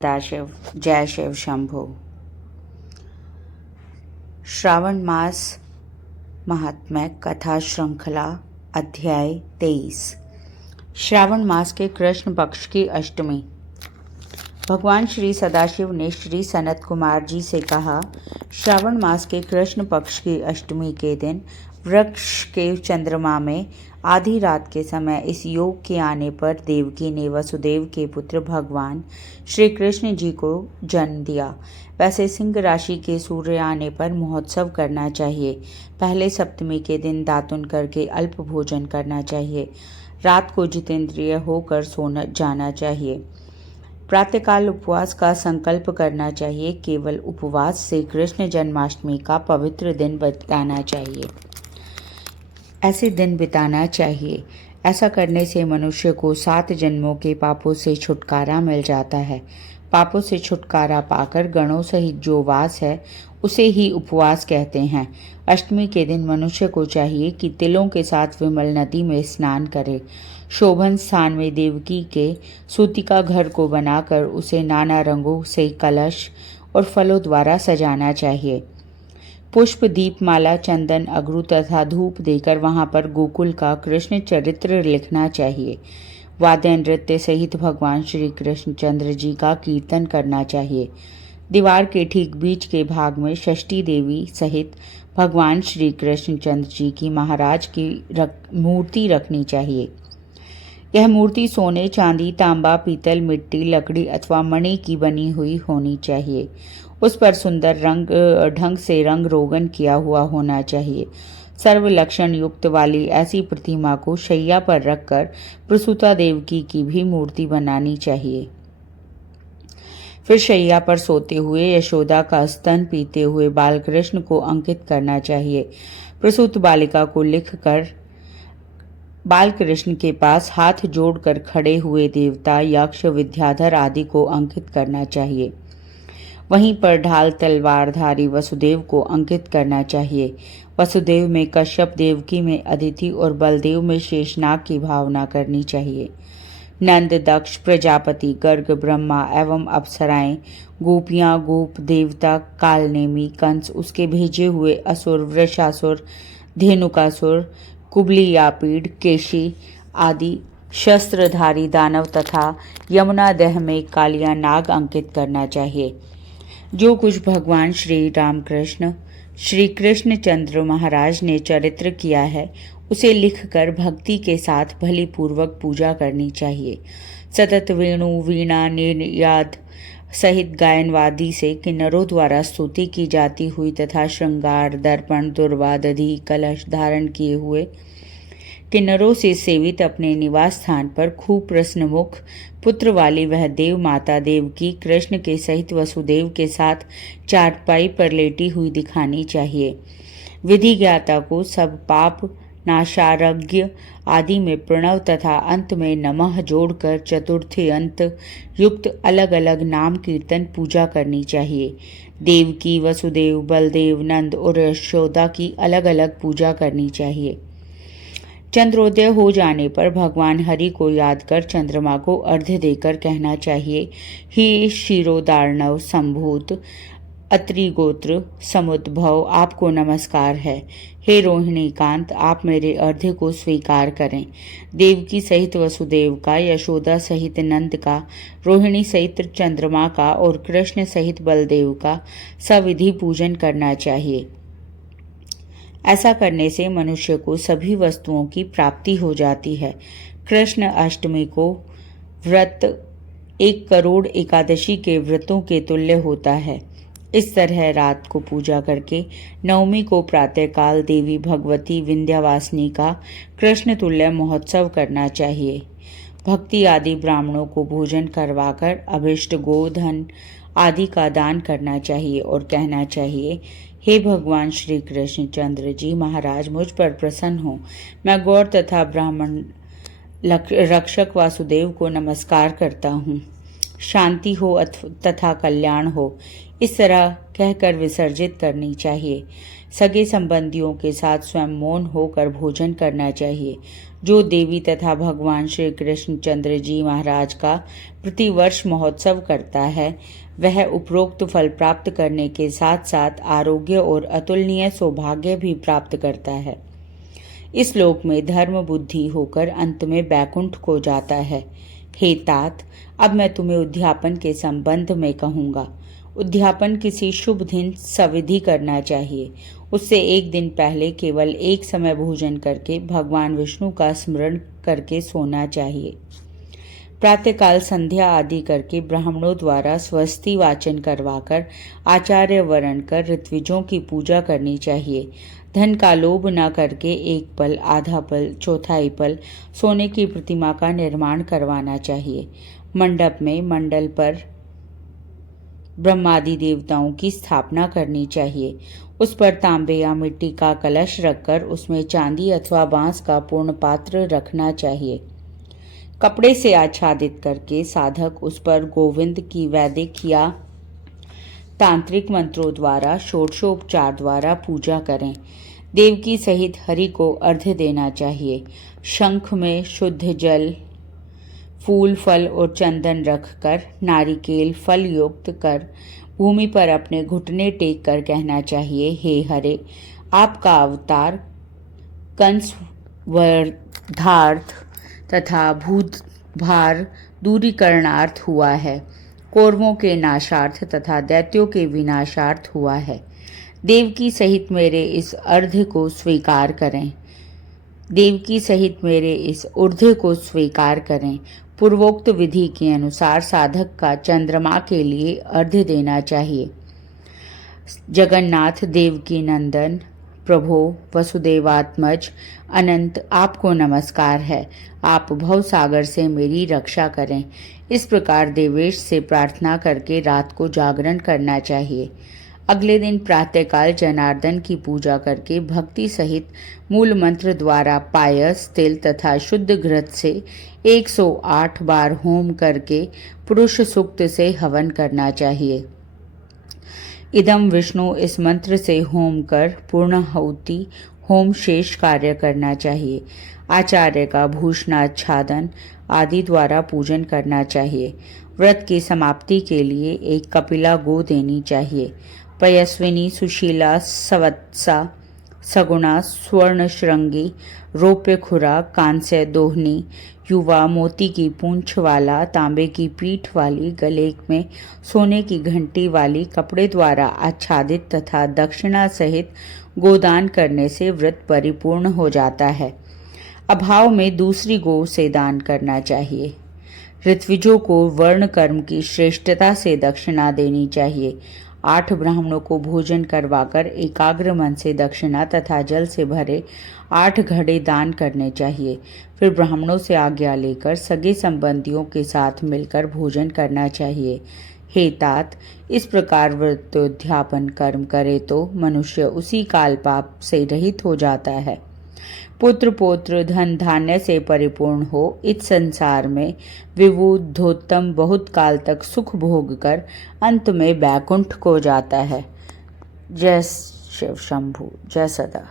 सदाशिव। जय शिव शंभो। श्रावण मास महात्म्य कथा श्रृंखला अध्याय 23। श्रावण मास के कृष्ण पक्ष की अष्टमी। भगवान श्री सदाशिव ने श्री सनत कुमार जी से कहा, श्रावण मास के कृष्ण पक्ष की अष्टमी के दिन वृक्ष के चंद्रमा में आधी रात के समय इस योग के आने पर देवकी ने वसुदेव के पुत्र भगवान श्री कृष्ण जी को जन्म दिया। वैसे सिंह राशि के सूर्य आने पर महोत्सव करना चाहिए। पहले सप्तमी के दिन दातुन करके अल्प भोजन करना चाहिए। रात को जितेंद्रिय होकर सोना जाना चाहिए। प्रातःकाल उपवास का संकल्प करना चाहिए। केवल उपवास से कृष्ण जन्माष्टमी का पवित्र दिन बिताना चाहिए। ऐसा करने से मनुष्य को 7 जन्मों के पापों से छुटकारा मिल जाता है। पापों से छुटकारा पाकर गणों सहित जो वास है उसे ही उपवास कहते हैं। अष्टमी के दिन मनुष्य को चाहिए कि तिलों के साथ विमल नदी में स्नान करे। शोभन स्थान में देवकी के सूतिका घर को बनाकर उसे नाना रंगों से कलश और फलों द्वारा सजाना चाहिए। पुष्प, दीपमाला, चंदन, अगरू तथा धूप देकर वहां पर गोकुल का कृष्ण चरित्र लिखना चाहिए। वाद्य नृत्य सहित भगवान श्री कृष्णचंद्र जी का कीर्तन करना चाहिए। दीवार के ठीक बीच के भाग में षष्ठी देवी सहित भगवान श्री कृष्णचंद्र जी की महाराज की मूर्ति रखनी चाहिए। यह मूर्ति सोने, चांदी, तांबा, पीतल, मिट्टी, लकड़ी अथवा मणि की बनी हुई होनी चाहिए। उस पर सुंदर ढंग से रंग रोगन किया हुआ होना चाहिए। सर्व लक्षण युक्त वाली ऐसी प्रतिमा को शैया पर रखकर प्रसूता देवकी की भी मूर्ति बनानी चाहिए। फिर शैया पर सोते हुए यशोदा का स्तन पीते हुए बालकृष्ण को अंकित करना चाहिए। प्रसूत बालिका को लिखकर बालकृष्ण के पास हाथ जोड़कर खड़े हुए देवता, यक्ष, विद्याधर आदि को अंकित करना चाहिए। वहीं पर ढाल तलवारधारी वसुदेव को अंकित करना चाहिए। वसुदेव में कश्यप, देवकी में अदिति और बलदेव में शेषनाग की भावना करनी चाहिए। नंद, दक्ष, प्रजापति, गर्ग, ब्रह्मा एवं अप्सराएं, गोपियां, गोप, देवता, कालनेमी, कंस, उसके भेजे हुए असुर, वृषासुर, धेनुकासुर, कुबलियापीड़, केशी आदि शस्त्रधारी दानव तथा यमुना दह में कालिया नाग अंकित करना चाहिए। जो कुछ भगवान श्री रामकृष्ण श्री कृष्णचंद्र महाराज ने चरित्र किया है उसे लिखकर भक्ति के साथ भली पूर्वक पूजा करनी चाहिए। सतत वेणु, वीणा, निर्याद सहित गायनवादी से किन्नरों द्वारा स्तुति की जाती हुई तथा श्रृंगार, दर्पण, दुर्वा, दधि, कलश धारण किए हुए किन्नरों से सेवित अपने निवास स्थान पर खूब प्रसन्नमुख पुत्र वाली वह देव माता देवकी कृष्ण के सहित वसुदेव के साथ चारपाई पर लेटी हुई दिखानी चाहिए। विधि ज्ञाता को सब पाप नाशारज्ञ आदि में प्रणव तथा अंत में नमः जोड़कर चतुर्थी अंत युक्त अलग अलग नाम कीर्तन पूजा करनी चाहिए। देवकी, वसुदेव, बलदेव, नंद और यशोदा की अलग अलग पूजा करनी चाहिए। चंद्रोदय हो जाने पर भगवान हरि को याद कर चंद्रमा को अर्घ्य देकर कहना चाहिए, हे क्षीरोदार्णव संभूत अत्रि गोत्र समुद्भव, आपको नमस्कार है। हे रोहिणी कांत, आप मेरे अर्घ्य को स्वीकार करें। देवकी सहित वसुदेव का, यशोदा सहित नंद का, रोहिणी सहित चंद्रमा का और कृष्ण सहित बलदेव का सविधि पूजन करना चाहिए। ऐसा करने से मनुष्य को सभी वस्तुओं की प्राप्ति हो जाती है। कृष्ण अष्टमी को व्रत 1 करोड़ एकादशी के व्रतों के तुल्य होता है। इस तरह रात को पूजा करके नवमी को प्रातःकाल देवी भगवती विंध्यवासिनी का कृष्ण तुल्य महोत्सव करना चाहिए। भक्ति आदि ब्राह्मणों को भोजन करवाकर अभिष्ट गोधन आदि का दान करना चाहिए और कहना चाहिए, हे भगवान श्री कृष्णचंद्र जी महाराज, मुझ पर प्रसन्न हो। मैं गौर तथा ब्राह्मण रक्षक वासुदेव को नमस्कार करता हूँ। शांति हो तथा कल्याण हो, इस तरह कहकर विसर्जित करनी चाहिए। सगे संबंधियों के साथ स्वयं मौन होकर भोजन करना चाहिए। जो देवी तथा भगवान श्री कृष्णचंद्र जी महाराज का प्रतिवर्ष महोत्सव करता है, वह उपरोक्त फल प्राप्त करने के साथ साथ आरोग्य और अतुलनीय सौभाग्य भी प्राप्त करता है। इस लोक में धर्म बुद्धि होकर अंत में बैकुंठ को जाता है। हे तात, अब मैं तुम्हें उद्यापन के संबंध में कहूँगा। उद्यापन किसी शुभ दिन सविधि करना चाहिए। उससे एक दिन पहले केवल एक समय भोजन करके भगवान विष्णु का स्मरण करके सोना चाहिए। प्रातःकाल संध्या आदि करके ब्राह्मणों द्वारा स्वस्ति वाचन करवाकर आचार्य वर्ण कर ऋत्विजों की पूजा करनी चाहिए। धन का लोभ न करके एक पल, आधा पल, चौथाई पल सोने की प्रतिमा का निर्माण करवाना चाहिए। मंडप में मंडल पर ब्रह्मादि देवताओं की स्थापना करनी चाहिए। उस पर तांबे या मिट्टी का कलश रखकर उसमें चांदी अथवा बांस का पूर्ण पात्र रखना चाहिए। कपड़े से आच्छादित करके साधक उस पर गोविंद की वैदिक या तांत्रिक मंत्रों द्वारा षोडशोपचार द्वारा पूजा करें। देवकी सहित हरि को अर्घ्य देना चाहिए। शंख में शुद्ध जल, फूल, फल और चंदन रखकर नारिकेल फल युक्त कर भूमि पर अपने घुटने टेक कर कहना चाहिए, हे हरे, आपका अवतार कंस वर्धार्थ तथा भूत भार दूरीकरणार्थ हुआ है, कौरवों के नाशार्थ तथा दैत्यों के विनाशार्थ हुआ है। देवकी सहित मेरे इस अर्घ्य को स्वीकार करें। देवकी सहित मेरे इस ऊर्ध्व को स्वीकार करें। पूर्वोक्त विधि के अनुसार साधक का चंद्रमा के लिए अर्घ्य देना चाहिए। जगन्नाथ देवकी नंदन प्रभो वसुदेवात्मज अनंत, आपको नमस्कार है। आप भवसागर से मेरी रक्षा करें। इस प्रकार देवेश से प्रार्थना करके रात को जागरण करना चाहिए। अगले दिन प्रातःकाल जनार्दन की पूजा करके भक्ति सहित मूल मंत्र द्वारा पायस, तिल तथा शुद्ध घृत से 108 बार होम करके पुरुष सूक्त से हवन करना चाहिए। इदम विष्णु इस मंत्र से होम कर पूर्णाहुति होम शेष कार्य करना चाहिए। आचार्य का भूषणाच्छादन आदि द्वारा पूजन करना चाहिए। व्रत की समाप्ति के लिए एक कपिला गो देनी चाहिए। पयस्विनी, सुशीला, सवत्सा, सगुणा, स्वर्ण श्रृंगी, रौप्य खुरा, कांस्य दोहनी, युवा, मोती की पूंछ वाला, तांबे की पीठ वाली, गले में सोने की घंटी वाली, कपड़े द्वारा आच्छादित तथा दक्षिणा सहित गोदान करने से व्रत परिपूर्ण हो जाता है। अभाव में दूसरी गो से दान करना चाहिए। ऋत्विजों को वर्ण कर्म की श्रेष्ठता से दक्षिणा देनी चाहिए। 8 ब्राह्मणों को भोजन करवाकर एकाग्र मन से दक्षिणा तथा जल से भरे 8 घड़े दान करने चाहिए। फिर ब्राह्मणों से आज्ञा लेकर सगे संबंधियों के साथ मिलकर भोजन करना चाहिए। हे तात, इस प्रकार व्रतोद्यापन कर्म करे तो मनुष्य उसी काल पाप से रहित हो जाता है। पुत्र पौत्र धन धान्य से परिपूर्ण हो इस संसार में विबुधोत्तम बहुत काल तक सुख भोग कर अंत में बैकुंठ को जाता है। जय शिव शंभु, जय सदा।